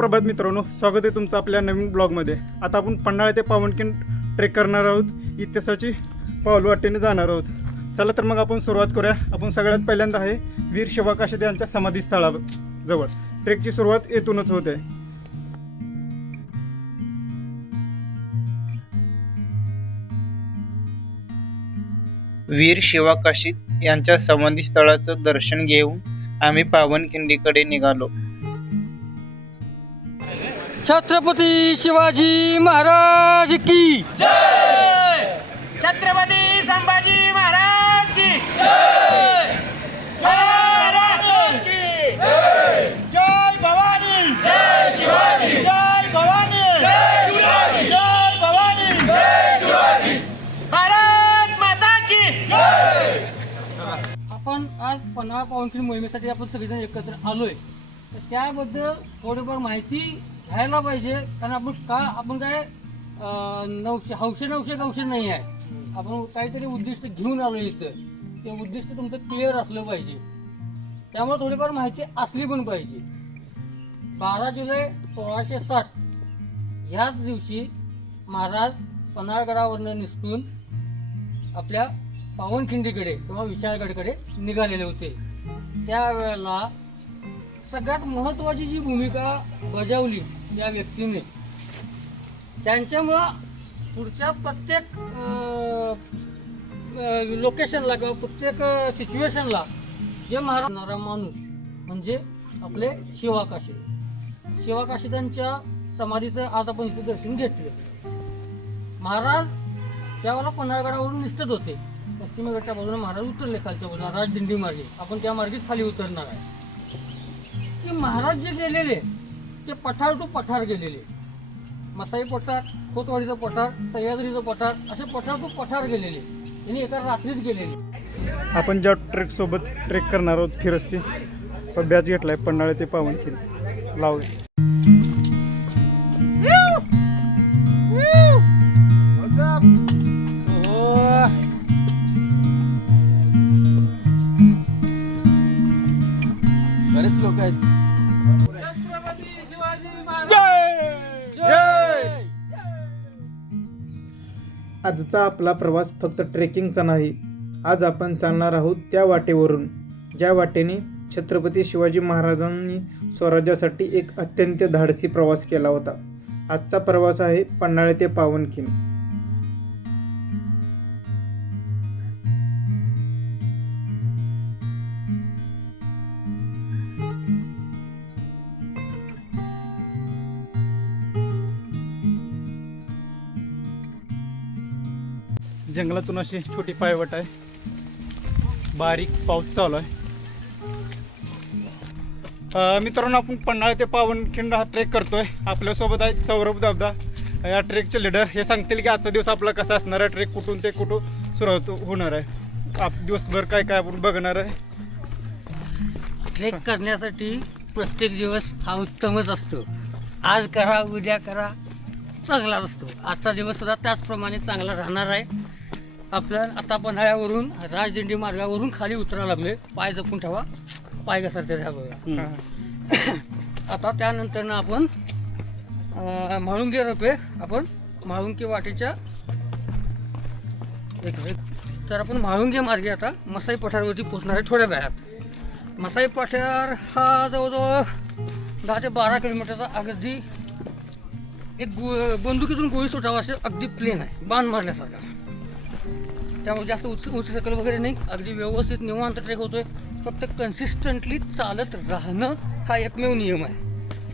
सुप्रभात मित्रांनो, स्वागत आहे तुमचं आपल्या नवीन ब्लॉगमध्ये। आता आपण पन्हाळा ते पावनखिंड ट्रेक करणार आहोत, इतिहासाची पाऊलवाटेने जाणार आहोत। चला तर मग आपण सुरुवात करूया। आपण सगळ्यात पहिल्यांदा आहे वीर शिवा काशीद यांच्या समाधीस्थळाजवळ। ट्रेकची सुरुवात येथूनच होते। वीर शिवा काशीद यांच्या समाधीस्थळाचं दर्शन घेऊन आम्ही पावनखिंडीकडे निघालो। छत्रपती शिवाजी महाराज की जय, छत्रपती संभाजी महाराज की जय, महाराज की जय, जय भवानी, जय शिवाजी, जय भवानी, जय शिवाजी, जय भवानी, जय शिवाजी, भारत माता की जय। आपण आज पन्हाळा पावनखिंड मोहिमेसाठी आपण सगळेजण एकत्र आलोय, तर त्याबद्दल थोडीफार माहिती घ्यायला पाहिजे। कारण आपण काय हौशे नाही आहे, आपण काहीतरी उद्दिष्ट घेऊन आलो इथं। ते उद्दिष्ट तुमचं क्लिअर असलं पाहिजे, त्यामुळे थोडीफार माहिती असली पण पाहिजे। 12 जुलै 1660 ह्याच दिवशी महाराज पन्हाळगडावरनं निसटून आपल्या पावनखिंडीकडे किंवा विशाळगडकडे निघालेले होते। त्यावेळेला सगळ्यात महत्त्वाची जी भूमिका बजावली या व्यक्तीने, त्यांच्यामुळं पुढच्या प्रत्येक लोकेशनला किंवा प्रत्येक सिच्युएशनला जे मारणारा माणूस म्हणजे आपले शिवा काशीदांच्या समाधीचं आज आपण इथे दर्शन घेतलं। महाराज ज्यावेळेला पन्हाळगडावरून निसटत होते, पश्चिमेकडच्या बाजूने महाराज उतरले, खालच्या बाजूला राजदिंडी मार्गे आपण त्या मार्गेच खाली उतरणार आहे। की महाराज जे गेलेले ते पठार टू पठार गेलेले, मसाई पठार, खोतवाडीचं पठार, सह्याद्रीचं पठार, असे पठार टू पठार गेलेले, त्यांनी एका रात्रीत गेलेले। आपण ज्या ट्रेक सोबत ट्रेक करणार आहोत फिरस्ती बॅच घेतलाय पन्हाळा ते पावनखिंड लावले। बरेच लोक आहेत। आजचा आपला प्रवास फक्त ट्रेकिंगचा नाही। आज आपण चालणार आहोत त्या वाटेवरून ज्या वाटेने छत्रपती शिवाजी महाराजांनी स्वराज्यासाठी एक अत्यंत धाडसी प्रवास केला होता। आजचा प्रवास आहे पन्हाळा ते पावनखिंड। जंगलातून अशी छोटी पायवाट आहे, बारीक पाऊस चालू आहे। मित्रांनो, आपण पन्हाळा ते पावनखिंड हा ट्रेक करतोय। आपल्यासोबत आहे सौरभ दादा, या ट्रेकचे लीडर। हे सांगतील की आजचा दिवस आपला कसा असणार आहे, ट्रेक कुठून ते कुठून सुरुवात होणार आहे, दिवसभर काय काय आपण बघणार आहे। ट्रेक करण्यासाठी प्रत्येक दिवस हा उत्तमच असतो। आज करा उद्या करा चांगलाच असतो। आजचा दिवस सुद्धा त्याचप्रमाणे चांगला राहणार आहे। आपल्याला आता पन्हाळ्यावरून राजदिंडी मार्गावरून खाली उतरावं लागले। पाय जपून ठेवा, पाय घसरते ह्या बघा। आता त्यानंतर आपण म्हाळुंगे रोपे, आपण म्हाळुंगे वाटेच्या तर आपण म्हाळुंगे मार्गे आता मसाई पठारवरती पोचणार आहे थोड्या वेळात। मसाई पठार हा जवळजवळ 10 ते 12 किलोमीटरचा अगदी एक बंदुकीतून गोळी सुटावा असे अगदी प्लेन आहे, बाण मारल्यासारखा। त्यामुळे जास्त उंच सकल वगैरे नाही, अगदी व्यवस्थित निवांत ट्रेक होतोय। फक्त कन्सिस्टंटली चालत राहणं हा एकमेव नियम आहे।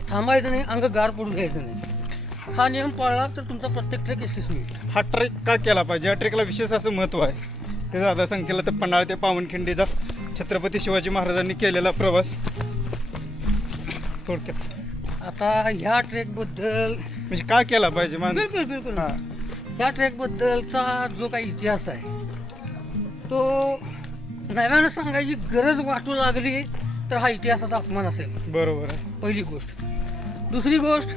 थांबायचं नाही, अंग गार पडून घ्यायचं नाही। हा नियम पाळला तर तुमचा प्रत्येक ट्रेक यशस्वी होईल। हा ट्रेक का केला पाहिजे, या ट्रेकला विशेष असं महत्त्व आहे। ते दादा सांगितलं तर पन्हाळा ते पावनखिंडीचा छत्रपती शिवाजी महाराजांनी केलेला प्रवास थोडक्यात। आता ह्या ट्रेकबद्दल म्हणजे का केला पाहिजे बिलकुल ह्या ट्रेकबद्दलचा जो काही इतिहास आहे तो नव्यानं सांगायची गरज वाटू लागली तर हा इतिहासाचा अपमान असेल। बरोबर आहे, पहिली गोष्ट। दुसरी गोष्ट,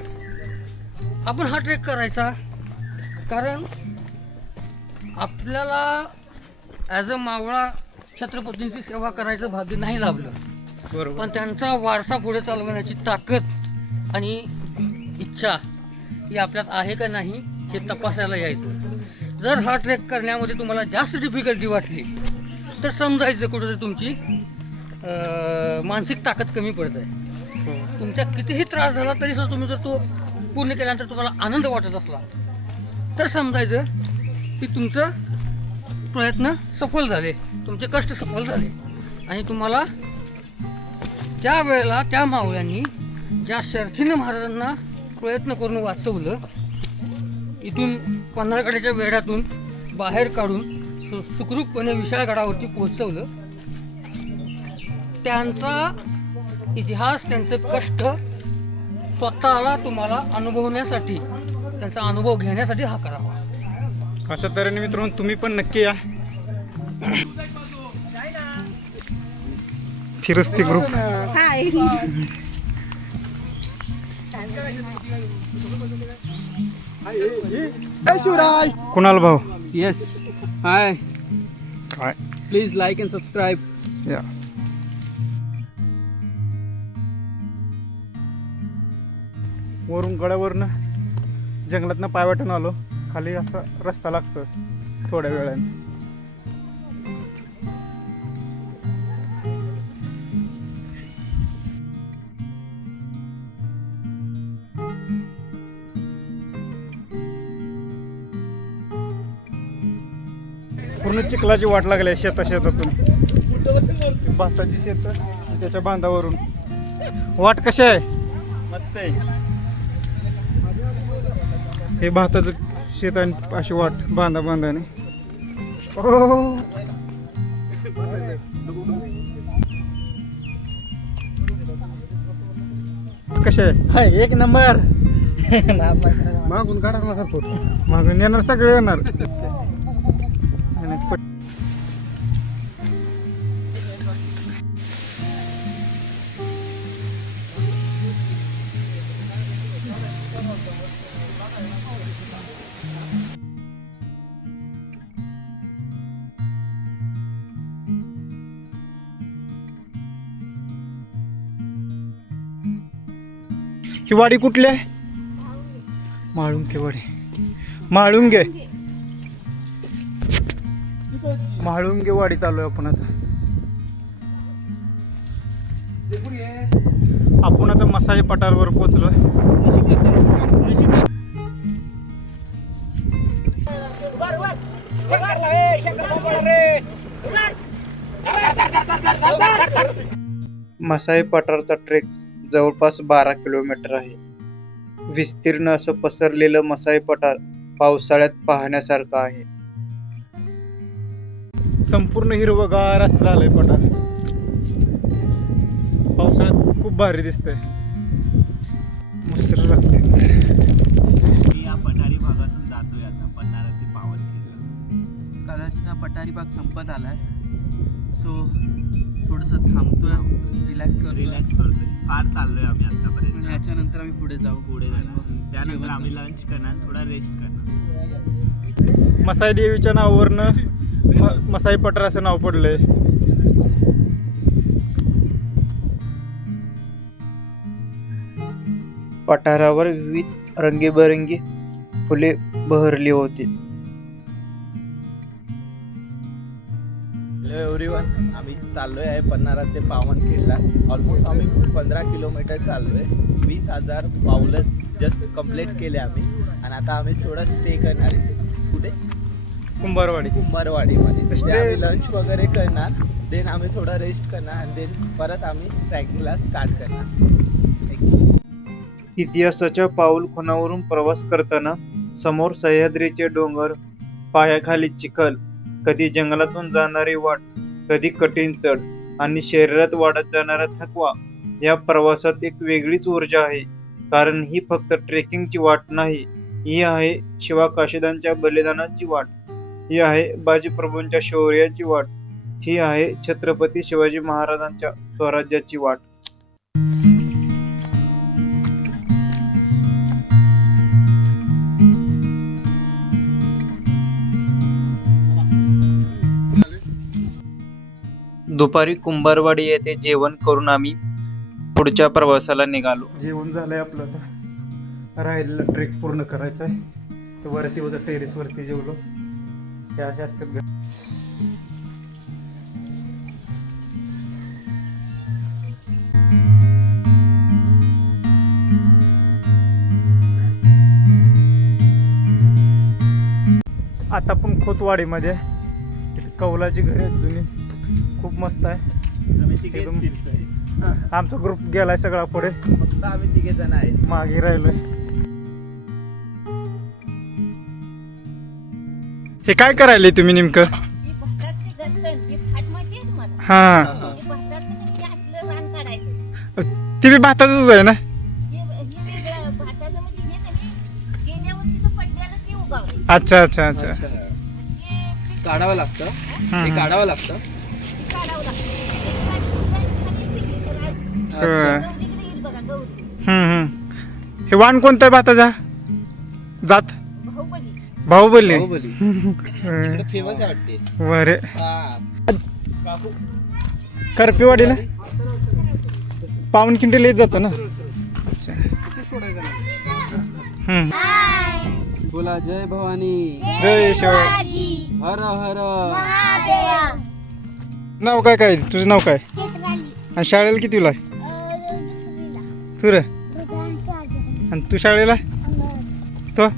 आपण हा ट्रेक करायचा कारण आपल्याला ॲज अ मावळा छत्रपतींची सेवा करायचं भाग्य नाही लाभलं, बरोबर। पण त्यांचा वारसा पुढे चालवण्याची ताकद आणि इच्छा ही आपल्यात आहे का नाही हे तपासायला यायचं. जर हा ट्रेक करण्यामध्ये तुम्हाला जास्त डिफिकल्टी वाटली तर समजायचं कुठंतरी तुमची मानसिक ताकद कमी पडत आहे. तुमचा कितीही त्रास झाला तरी सुद्धा तुम्ही जर तो पूर्ण केल्यानंतर तुम्हाला आनंद वाटत असला तर समजायचं की तुमचं प्रयत्न सफल झाले, तुमचे कष्ट सफल झाले. आणि तुम्हाला त्या वेळेला त्या मावळ्यांनी ज्या शर्थीनं महाराजांना प्रयत्न करून वाचवलं, इथून पन्हाळगडाच्या वेढ्यातून बाहेर काढून सुखरूपपणे विशाळगडावरती पोहोचवलं, त्यांचा इतिहास, त्यांचं कष्ट स्वतःला तुम्हाला अनुभवण्यासाठी, त्यांचा अनुभव घेण्यासाठी हा करावा. अशा तऱ्हेने मित्रांनो तुम्ही पण नक्की या. फिरस्ती ग्रुप. कुणाल भाऊ. Yes. Hi. काय Please like and subscribe. Yes. वरून गडावरनं जंगलातनं पायवाटून आलो, खाली असा रस्ता लागतो थोड्या वेळाने. पूर्ण चिखलाची वाट लागली आहे शेतातून. भाताची शेत त्याच्या बांधावरून वाट कशी आहे? मस्त आहे. हे भाताचं शेत आणि अशी वाट बांधाने. ओ कसे आहे? एक नंबर. मागून काढा मागून येणार, सगळे येणार. ही वाडी कुठली आहे? म्हाळुंगे वाडी. म्हाळुंगे वाडीत आलोय आपण आता. आपण आता मसाई पठारावर पोहोचलोय. मसाई पठारचा ट्रेक जवळपास 12 किलोमीटर आहे. विस्तीर्ण असं पसरलेलं मसाई पठार पावसाळ्यात पाहण्यासारखं आहे. संपूर्ण हिरवगार असं झालंय पठार. पावसाळ्यात खूप भारी दिसतंय. मस्त लागते. या पठारी भागातून जातोय आता पन्हाळा ते पावनखिंड. कदाचित हा पठारी भाग संपत आलाय, सो थोडंसं थांबतोय, रिलॅक्स करतोय. फार चाललोय आम्ही आतापर्यंत. आणि याच्यानंतर आम्ही पुढे जाऊ. त्यानंतर जेवण आम्ही लंच करणार, थोडा रेस्ट करणार. मसाई देवीच्या नावावरनं मसाई पठार असं नाव पडलंय. पठारावर विविध रंगीबेरंगी फुले बहरली होती. हॅलो एव्हरीवन, आम्ही चाललोय आहे पन्हाळा ते पावनखिंडला. ऑलमोस्ट आम्ही 15 किलोमीटर चाललोय. 20,000 पावलं जस्ट कंप्लीट केले आम्ही. आणि आता आम्ही थोडं स्टे करणार कुठे? कुंभारवाडीमध्ये. तिथे आम्ही लंच वगैरे करणार, देन आम्ही थोडं रेस्ट करणार आणि देन परत आम्ही ट्रॅकिंगला स्टार्ट करणार. इतिहासाच्या पाऊलखुणावरून प्रवास करताना समोर सह्याद्रीचे डोंगर, पायाखाली चिखल, कधी जंगलातून जाणारी वाट, कधी कठीण चढ आणि शरीरात वाढत जाणारा थकवा. या प्रवासात एक वेगळीच ऊर्जा आहे. कारण ही फक्त ट्रेकिंगची वाट नाही, ही आहे शिवाकाशीदांच्या बलिदानाची वाट. ही आहे बाजीप्रभूंच्या शौर्याची वाट. ही आहे छत्रपती शिवाजी महाराजांच्या स्वराज्याची वाट. दुपारी कुंभारवाडी येथे जेवण करून आम्ही पुढच्या प्रवासाला निघालो. जेवण झालंय आपलं आता. राहिलेला ट्रेक पूर्ण करायचा आहे. तर वरती होतं टेरेसवरती जेवलो त्या अशा असतात. आता पण खोतवाडीमध्ये इथे कौलाची घरे आहेत जुनी, खूप मस्त आहे. आम्ही तिघे फिरतोय. आमचा ग्रुप गेलाय सगळा पुढे, फक्त आम्ही 3 जण आहेत. मागे राहिलोय. हे काय करायले तुम्ही नेमकं? हा ते बी भाताच आहे ना. अच्छा अच्छा अच्छा. काढावं लागतं, हे काढावं लागतं. हे वाण कोणतं आहे भाताचा जात? बाहुबली. बाहुबली. इकडे फेमस आहे वाटते. बरे हा. करपेवाडीला पावनखिंडीला येत जातं ना. अच्छा. बोला जय भवानी, जय शिवाजी. हर हर. नाव काय काय तुझं नाव काय आणि शाळेला कितीला आहे तू रे? आणि तू शाळेला तो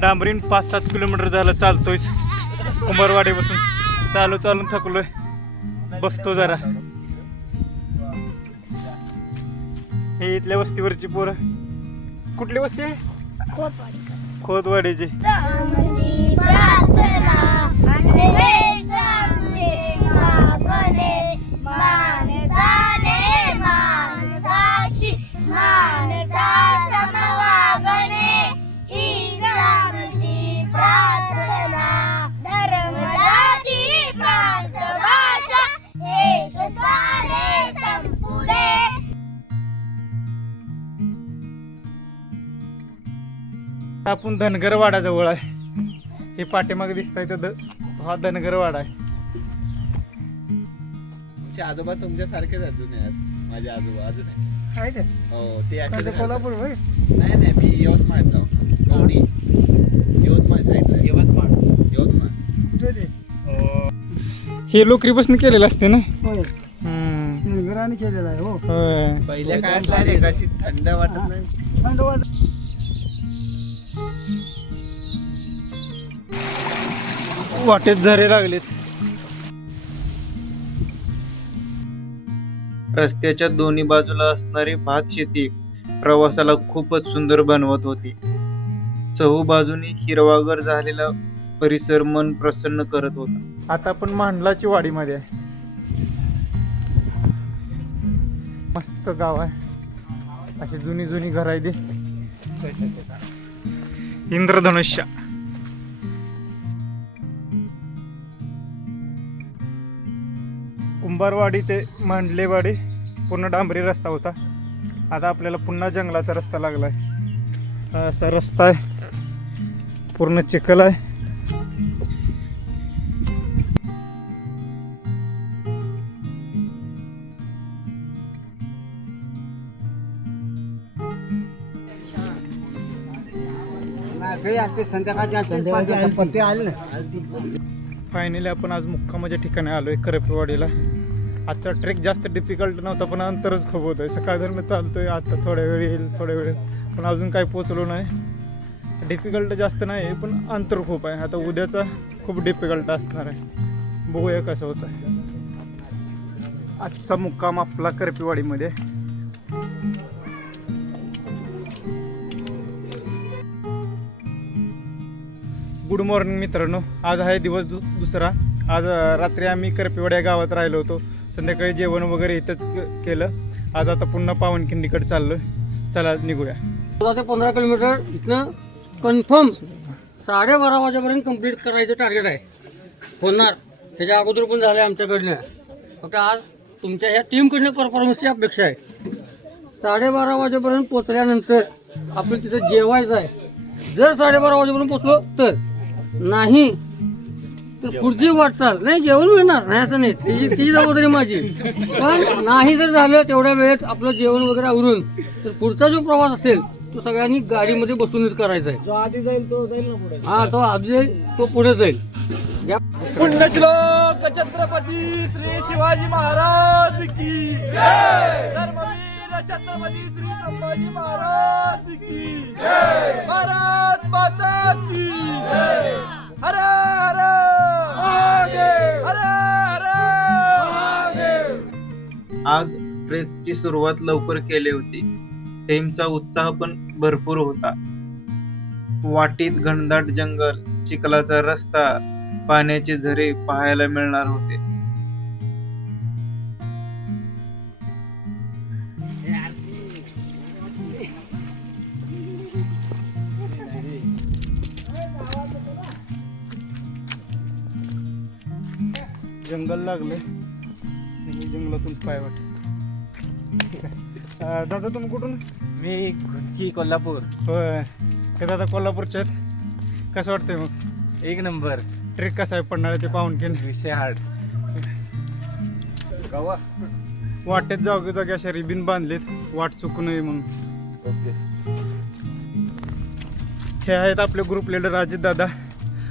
डांबरीन 5-7 किलोमीटर झालं चालतोय. कुंभारवाडी बसून चालून थकलोय, बसतो जरा. हे इथल्या वस्तीवरची पोरं. कुठली वस्ती आहे? खोतवाडीची. आपण धनगरवाडा जवळ आहे. हे पाठीमागे दिसतंय तर हा धनगरवाडा आहे. तुमचे आजोबा तुमच्यासारखेच अजून आहेत. माझे आजोबा अजून आहे. हो ते कोल्हापूर होय. नाही मी यवतमाळचा. गौडी यवतमाळ साईडला. यवतमाळ. हे लोकरीपासून केलेलं असते ना. घराने केलेला आहे. हो होय. पहिल्या काळातला आहे, कशी थंड वाटत नाही. वाटेत झरे लागलेत. रस्त्याच्या दोन्ही बाजूला असणारी भात शेती प्रवासाला खूपच सुंदर बनवत होती. चहूबाजूनी हिरवागार झालेला परिसर मन प्रसन्न करत होता. आता आपण मांडलाची वाडीमध्ये आहे. मस्त गाव आहे. अशी जुनी घर आहे. इंद्रधनुष्य. कुंभारवाडी ते मांडलेवाडी पूर्ण डांबरी रस्ता होता. आता आपल्याला पुन्हा जंगलाचा रस्ता लागलाय. असा रस्ता आहे, पूर्ण चिखल आहे. संध्याकाळचे आले ना. फायनली आपण आज मुक्कामाच्या ठिकाणी आलोय करपेवाडीला. आजचा ट्रेक जास्त डिफिकल्ट नव्हता, पण अंतरच खूप होत आहे. सकाळधरनं चालतोय, आता थोड्या वेळ येईल, पण अजून काही पोचलो नाही. डिफिकल्ट जास्त नाही, पण अंतर खूप आहे. आता उद्याचा खूप डिफिकल्ट असणार आहे. बघूया कसं होतं आहे. आजचा मुक्काम आपला करपेवाडीमध्ये. गुड मॉर्निंग मित्रांनो. आज आहे दिवस दुसरा. आज रात्री आम्ही करपेवाडी या गावात राहिलो होतो. संध्याकाळी जेवण वगैरे इथंच केलं. आज आता पुन्हा पावनखिंडीकडे चाललोय. चला निघूया. 14 ते 15 किलोमीटर इथनं कन्फर्म 12:30 वाजेपर्यंत कंप्लीट करायचं टार्गेट आहे. होणार. त्याच्या अगोदर पण झालं आहे आमच्याकडनं. फक्त आज तुमच्या ह्या टीमकडनं परफॉर्मन्सची अपेक्षा आहे. 12:30 वाजेपर्यंत पोचल्यानंतर आपण तिथं जेवायचं आहे. जर 12:30 वाजेपर्यंत पोचलो तर, नाही तर पुढची वाटचाल नाही जेवण मिळणार नाही असं नाही त्याची जबाबदारी माझी. पण नाही जर झालं तेवढ्या वेळेत आपलं जेवण वगैरे आवरून तर पुढचा जो प्रवास असेल तो सगळ्यांनी गाडीमध्ये बसूनच करायचा आहे. जो आधी जाईल तो जाईल ना पुढे. हा तो आधी जाईल तो पुढे जाईल. पुण्यश्लोक छत्रपती श्री शिवाजी महाराज की जय. धर्मवीर छत्रपती श्री संभाजी महाराज की जय. भारत माता की जय. हर हर महादेव. हर हर महादेव. आज ट्रेकची सुरुवात लवकर केली होती. टीमचा उत्साह पण भरपूर होता. वाटेत घनदाट जंगल, चिखलाचा रस्ता, पाण्याचे झरे पाहायला मिळणार होते. जंगल लागले आणि जंगलातून पाय वाट. दादा तुम्ही कुठून? मी घुटकी कोल्हापूर. होय हे दादा कोल्हापूरचे आहेत. कसं वाटतंय मग? एक नंबर. ट्रेक कसा आहे पन्हाळा ते पावनखिंड? विषय हार्ड. वाटेत जागी अशा रिबिन बांधलेत वाट चुकू नये म्हणून. ओके. हे आहेत आपले ग्रुप लीडर अजित दादा.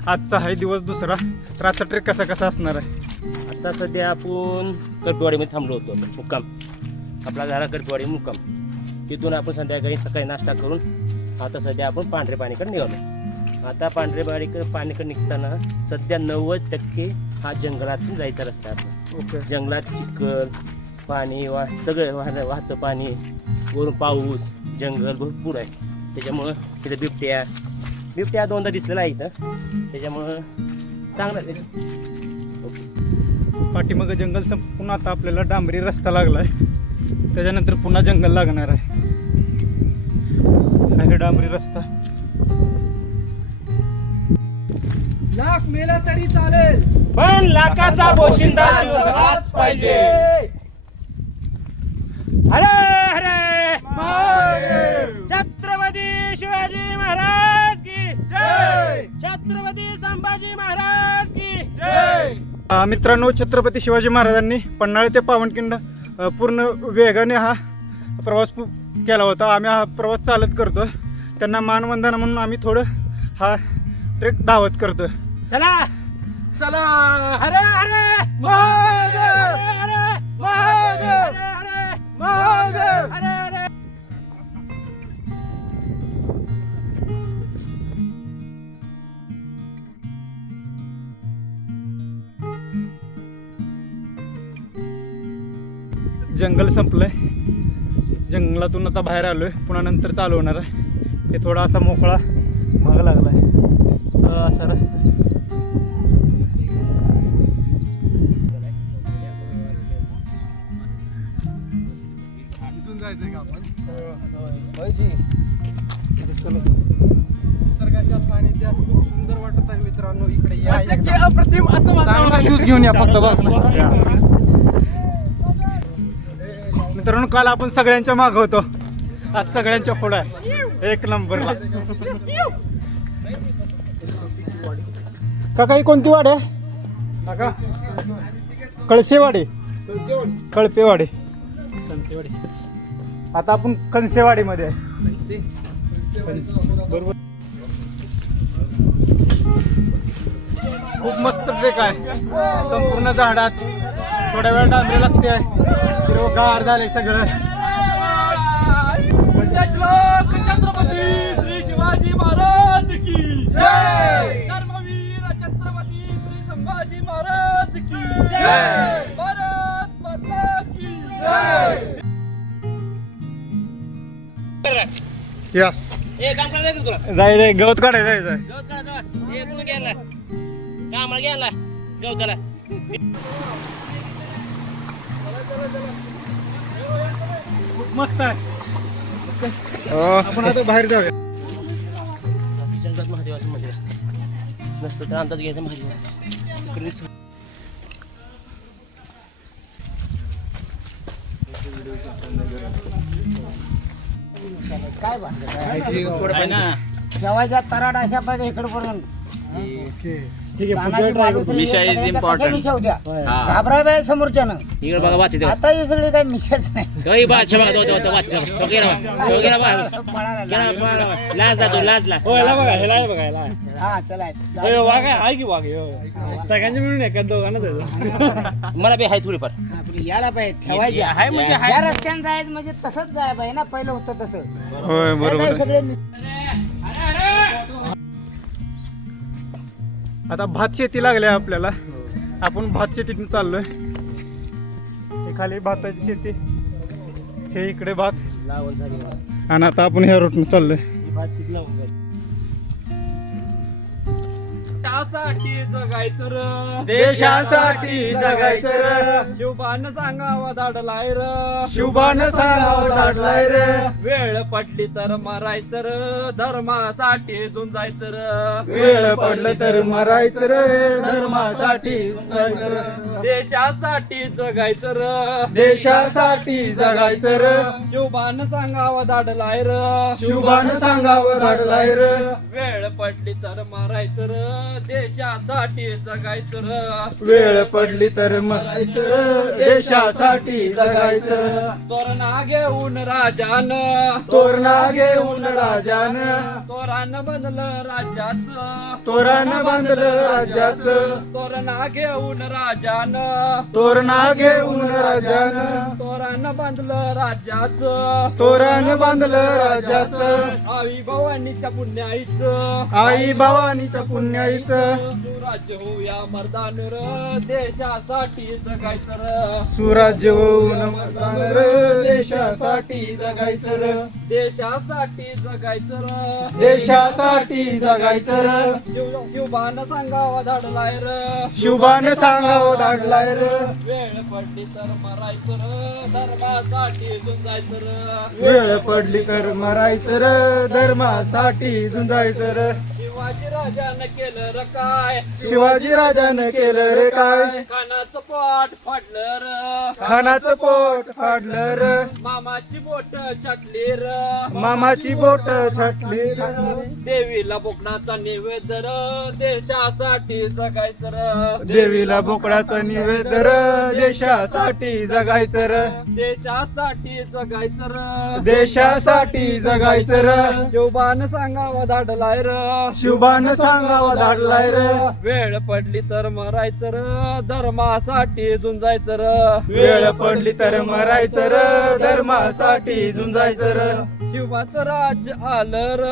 आजचा आहे दिवस दुसरा. तर आजचा ट्रेक कसा असणार आहे? आता सध्या आपण करपेवाडीमध्ये थांबलो होतो. मुक्काम आपला झाला करपेवाडी मुक्काम. तिथून आपण सकाळी नाश्ता करून आता सध्या आपण पांढरे पाणीकडे निघालो. आता पांढरे पाणीकडे निघताना सध्या 90% हा जंगलातून जायचा रस्ता आहे. ओके. जंगलात चिखल पाणी सगळं वाहतं पाणी, वरून पाऊस, जंगल भरपूर आहे. त्याच्यामुळं तिथे बिबट्या दोनदा दिसलेला आहे इथं. त्याच्यामुळं चांगलं आहे. पाठीमागं जंगल संपून आता आपल्याला डांबरी रस्ता लागलाय. त्याच्यानंतर पुन्हा जंगल लागणार आहे. डांबरी रस्ता. लाख मेला तरी चालेल पण लाखाचा पोशिंदा झालाच पाहिजे. हरे हरे महादेव. छत्रपती शिवाजी महाराज की जय. छत्रपती संभाजी महाराज की जय. मित्रांनो, छत्रपती शिवाजी महाराजांनी पन्हाळा ते पावनखिंड पूर्ण वेगाने हा प्रवास केला होता. आम्ही हा प्रवास चालत करतो. त्यांना मानवंदना म्हणून आम्ही थोडं हा ट्रेक धावत करतो. चला चला. हरे हरे महादेव. हरे महादेव. हरे महादेव. हरे हरे. जंगल संपलंय. जंगलातून आता बाहेर आलोय. पुन्हा नंतर चालू होणार आहे. हे थोडा असा मोकळा भाग लागला आहे. असा रस्ता. निसर्गाच्या सानिध्यात खूप सुंदर वाटत आहे मित्रांनो. इकडे या एकदा. अप्रतिम असं वातावरण. शूज घेऊन या फक्त बस. मित्रांनो, काल आपण सगळ्यांच्या मागं होतो. आज सगळ्यांच्या पुढं आहे. एक नंबरला. काका ही कोणती वाडी आहे? काका कळसेवाडी. कळपेवाडी. आता आपण कणसेवाडीमध्ये आहे. बरोबर. खूप मस्त ट्रेक आहे. संपूर्ण झाडात थोड्या वेळ डांबरी लागते आहे. गार झाले सगळं. पुण्यश्लोक छत्रपती श्री शिवाजी महाराज की जय. धर्मवीर छत्रपती श्री संभाजी महाराज की जय. भारत माता की जय. यस. ए काम करायचं तुला जाय गवत काढाय जाय. गवत करा ए तू घ्यायला कामाला घ्यायला गवताला. मस्त आहे. आपण आता बाहेर जाऊया. जंगलात महादेवाचं मंदिर असतं. नसतं तर अंदाज घ्यायचा महादेवाचं असतं. इकडे जेवायचा तराड अशा पाहिजे इकडे करून मिशा इज इम्पॉर्टंट. घाबराय समोरच्यानं इकडे बघा वाच आता हे सगळे काही मिशाच नाही. काही बादशा बघा तो वाच तो गेला लाजला तो लाजला हा चला मला बी आहे थोडीफार याला पाहिजे ठेवायचे आहे म्हणजे आहे. या रस्त्यानं जायचं म्हणजे तसंच जाय पाहिजे ना, पहिलं होतं तसं. होय बरोबर काय आहे. सगळे आता भात शेती लागली आहे आपल्याला. आपण भात शेतीतून चाललोय. हे खाली भाताची शेती, हे इकडे भात, लावण झाली आणि आता आपण ह्या रूटने चाललोय. ही भात शिकला त्यासाठी जगायचं र, देशासाठी जगायचं र, शिवबान सांगावा धाडलाय र, शुभानं सांगावं धाडलाय रे. वेळ पडली तर मरायचं र, धर्मासाठी झुंजायचं र, वेळ पडलं तर मरायचं रे, धर्मासाठी जगायचं रे. देशासाठी जगायचं र, देशासाठी जगायचं रे, शिवबान सांगावा धाडलाय र, शुभानं सांगावं धाडलाय रे. वेळ पडली तर मरायचं र, देशासाठी जगायचं र, वेळ पडली तर मरायचं रे, देशासाठी जगायचं रे. तोरणा घेऊन राजान, तोरणा घेऊन राजानं, तोरण बनलं राज्याचं, तोरण बांधलं राज्याचं. तोरणा घेऊन राजान, तोरणा घेऊन राजानं, तोरण बांधलं राज्याचं, तोरण बांधलं राज्याचं. आई भवानीच्या पुण्याईचं, आई भवानीच्या पुण्याईचं, सुराज्य होऊया मर्दान र, देशासाठी जगायचं र, सुराज्य होऊन मर्दान रे, देशासाठी जगायचं रे, देशासाठी जगायचं र, देशासाठी जगायचं रे. शिवबान सांगावा धाडलाय र, शुभानं सांगावं धाडलाय रे. वेळ पडली तर मरायचं र, धर्मासाठी झुंजायचं र, वेळ पडली तर मरायचं रे, धर्मासाठी झुंजायचं रे. शिवाजी राजानं केलं र काय, शिवाजी राजानं केलं रे काय, कानाचं पाठ फाडलं र, खानाचं पोट फाडलं रे, मामाची बोट छाटली र, मामाची बोट छाटली रे. देवीला बोकडाचा निवेद र, देशासाठी जगायचं र, देवीला बोकडाचं निवेद रे, देशासाठी जगायचं रे, देशासाठी जगायचं र, देशासाठी जगायचं रे. शिवबान सांगावा धाडलाय र, शुभानं सांगावं धाडलाय रे. वेळ पडली तर मरायचं र, धर्मासाठी झुंजायचं र, वेळ पडली तर मरायचं रे, धर्मासाठी झुंजायचं रे. शिवाचं राज्य आलं र,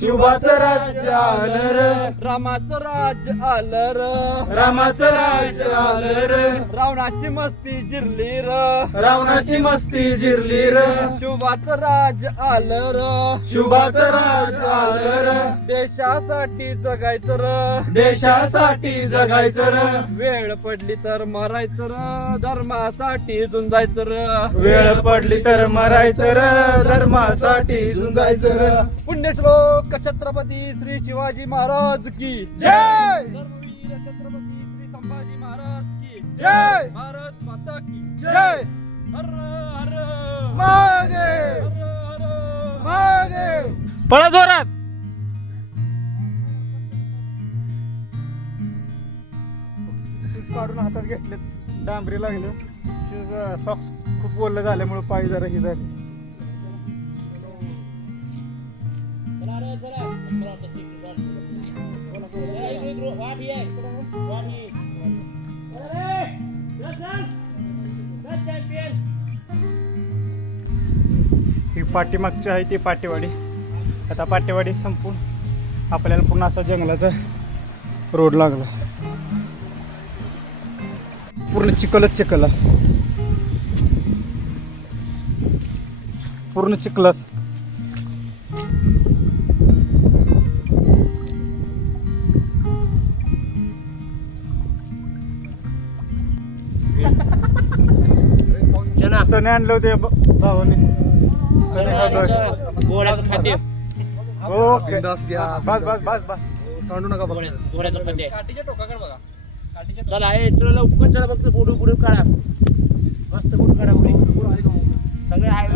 शुभाचं राज्य आलं रे, रामाचं राज्य आलं र, रामाचं राज्य आलं रे, रावणाची मस्ती जिरली र, रावणाची मस्ती जिरली रे, शिवाचं राज्य आलं र, शुभाचं राज्य आलं रे, देशासाठी जगायचं र, देशासाठी जगायचं रे. वेळ पडली तर मरायचं र, धर्मासाठी झुंजायचं र, वेळ पडली तर मरायचं रे, धर्मासाठी झुंजायचं रे. पुण्यश्लोक छत्रपती श्री शिवाजी महाराज की जय धर्मवीर छत्रपती श्री संभाजी महाराज की जय भारत माता की जय हर हर महादेव हर हर महादेव. पळा जोरात. काढून हातात घेतले, डांबरी लागले, सॉक्स खूप ओलं झाल्यामुळे पाय जरा ही झाले. ही पाठीमागची आहे ती पाटेवाडी. आता पाटेवाडी संपून आपल्याला पुन्हा असा जंगलाचा रोड लागला. पूर्ण चिखलच चिखल आहे, पूर्ण चिखलात. सने आणलं होते भावाने. गोळ्याचं खाते ओके बस बस बस बस सांडू नका बघ. गोळ्याचं खाते काठीच्या टोकाकडे बघा. चला आहे चला लवकर चला फक्त फोटो पुढे काढा, मस्त फोटो काढा पुढे सगळे आहे.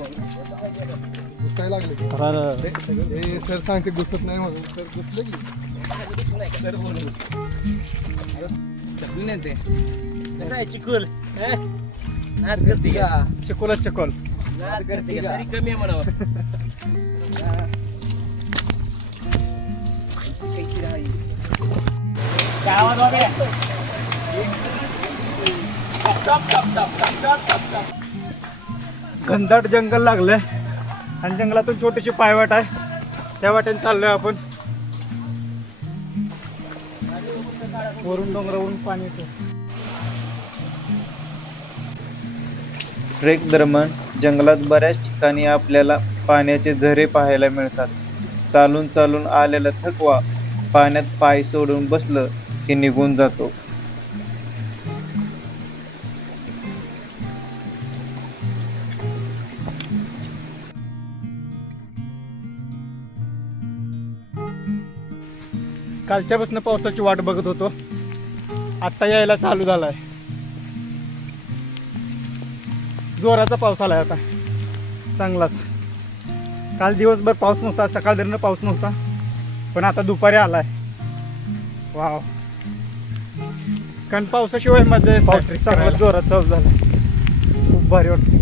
घुसायला लागले सर सांगते घुसत नाही म्हणून सर घुसले की सर बोलू चकून येते कसं आहे चिकूल नाद करते का चिकोलच चिकोल. नाद करते का तरी कमी आहे म्हणावं घनदाट जंगल लागलंय आणि जंगलातून छोटीशी पायवाट आहे, त्या वाटेने चाललोय आपण. वरून डोंगरावरून पाणी येतं. ट्रेक दरम्यान जंगलात बऱ्याच ठिकाणी आपल्याला पाण्याचे झरे पाहायला मिळतात. चालून चालून आलेला थकवा पाण्यात पाय सोडून बसलं की निघून जातो. कालच्यापासून पावसाची वाट बघत होतो, आत्ता यायला चालू झालाय. जोराचा पाऊस आलाय आता चांगलाच. काल दिवसभर पाऊस नव्हता, सकाळ दरनं पाऊस नव्हता, पण आता दुपारी आलाय. वाव, कारण पावसाशिवाय मजा येत चांगला जोरात चालू झाला. खूप भारी वाटतं.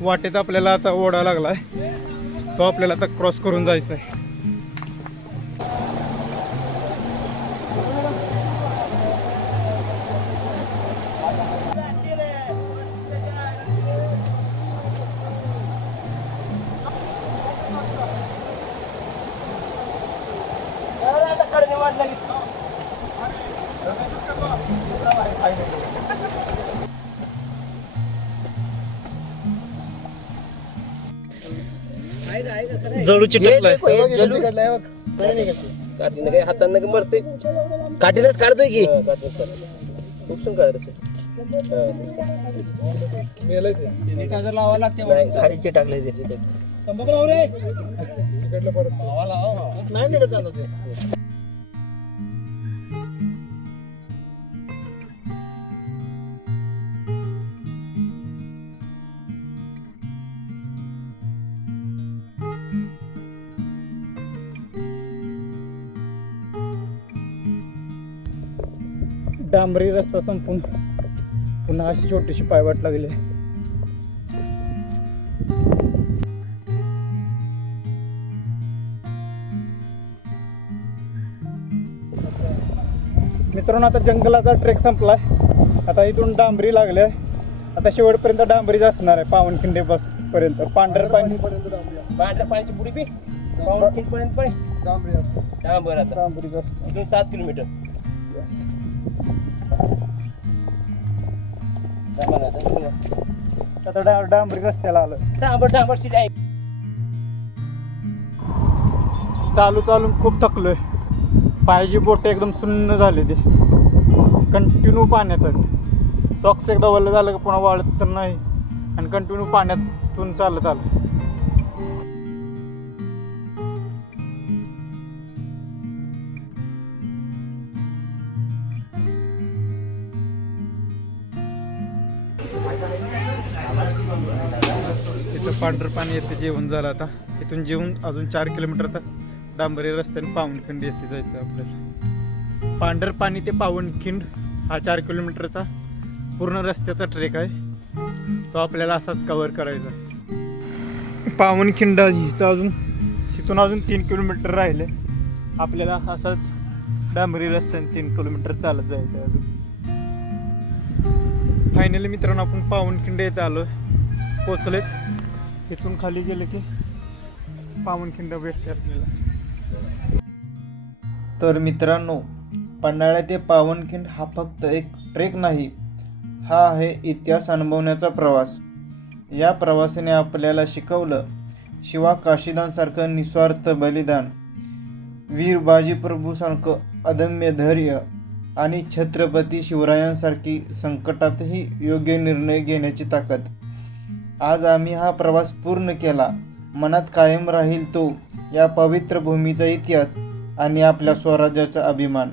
वाटेत आपल्याला आता ओढा लागलाय, तो आपल्याला आता क्रॉस करून जायचा आहे. जळू चिटकलाय जलू काढलाय बघ. काठीनं काही हातानं मरते काठीनच काढतोय की उपसून काढायचं मेलंय ते नाही खाली चिटकलंय ते तिकडलं परत नाही निघत आता ते डांबरी रस्ता संपून पुन्हा अशी छोटीशी पायवाट लागली. मित्रांनो, आता जंगलाचा ट्रेक संपलाय. आता इथून डांबरी लागले. आता शेवटपर्यंत डांबरीच असणार आहे, पावनखिंडी पर्यंत. पांढर पाणी पांढऱ्या पाण्याची पुडी पी पावनखिंड पर्यंत पण बरं आता डांबरीच असणार. इथून 7 किलोमीटर आता डांबरी रस्त्याला आलं. डांबरची आहे. चालून खूप थकलोय. पायाची बोटे एकदम सुन्न झाले, ते कंटिन्यू पाण्यात आहेत. सॉक्स एकदा वल्ल झालं की पुन्हा वाढत तर नाही, आणि कंटिन्यू पाण्यातून चालत आलं. इथं पांढर पाणी येते, जेवण झालं. आता इथून जेवून अजून 4 किलोमीटर आता डांबरी रस्त्याने पावनखिंड येते जायचं आपल्याला. पांढर पाणी ते पावनखिंड हा 4 किलोमीटरचा पूर्ण रस्त्याचा ट्रेक आहे, तो आपल्याला असाच कव्हर करायचा. पावनखिंड इथून अजून 3 किलोमीटर राहिले आपल्याला. असाच डांबरी रस्त्याने 3 किलोमीटर चालत जायचं आहे अजून. फायनली मित्रांनो, आपण पावनखिंड येथे आलो, पोचलेच. इथून खाली गेलं की पावनखिंड भेटते आपल्याला. तर मित्रांनो, पन्हाळा ते पावनखिंड हा फक्त एक ट्रेक नाही, हा आहे इतिहास अनुभवण्याचा प्रवास. या प्रवासाने आपल्याला शिकवलं शिवा काशीदांसारखं निस्वार्थ बलिदान, वीर बाजीप्रभूसारखं अदम्य धैर्य आणि छत्रपती शिवरायांसारखी संकटातही योग्य निर्णय घेण्याची ताकद. आज आम्ही हा प्रवास पूर्ण केला. मनात कायम राहील तो या पवित्र भूमीचा इतिहास आणि आपल्या स्वराज्याचा अभिमान.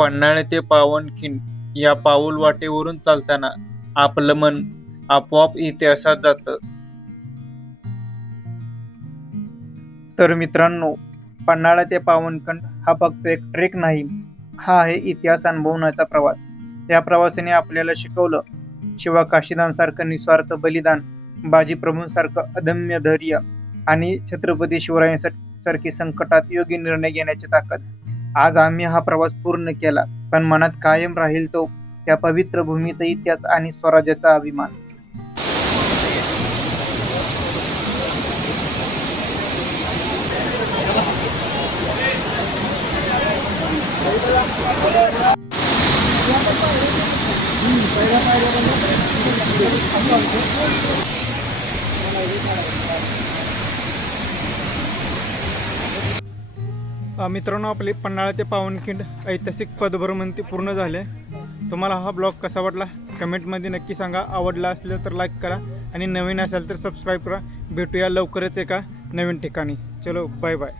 पन्हाळे ते पावनखिंड या पाऊल वाटेवरून चालताना आपलं मन आपोआप इतिहासात जातं. तर मित्रांनो, पन्हाळा ते पावनखिंड हा फक्त एक ट्रेक नाही, हा आहे इतिहास अनुभवण्याचा प्रवास. या प्रवासाने आपल्याला शिकवलं शिवा काशीदांसारखं निस्वार्थ बलिदान, बाजी प्रभूंसारखं अदम्य धैर्य आणि छत्रपती शिवरायांसारखी संकटात योग्य निर्णय घेण्याची ताकद. आज आम्ही हा प्रवास पूर्ण केला, पण मनात कायम राहील तो त्या पवित्र भूमीचा इतिहास आणि स्वराज्याचा अभिमान. मित्रांनो, आपली पन्हाळा ते पावनखिंड ऐतिहासिक पदभ्रमंती पूर्ण झाले. तुम्हाला हा ब्लॉग कसा वाटला कमेंटमध्ये नक्की सांगा. आवडला असलं तर लाईक करा आणि नवीन असाल तर सबस्क्राईब करा. भेटूया लवकरच एका नवीन ठिकाणी. चलो, बाय बाय.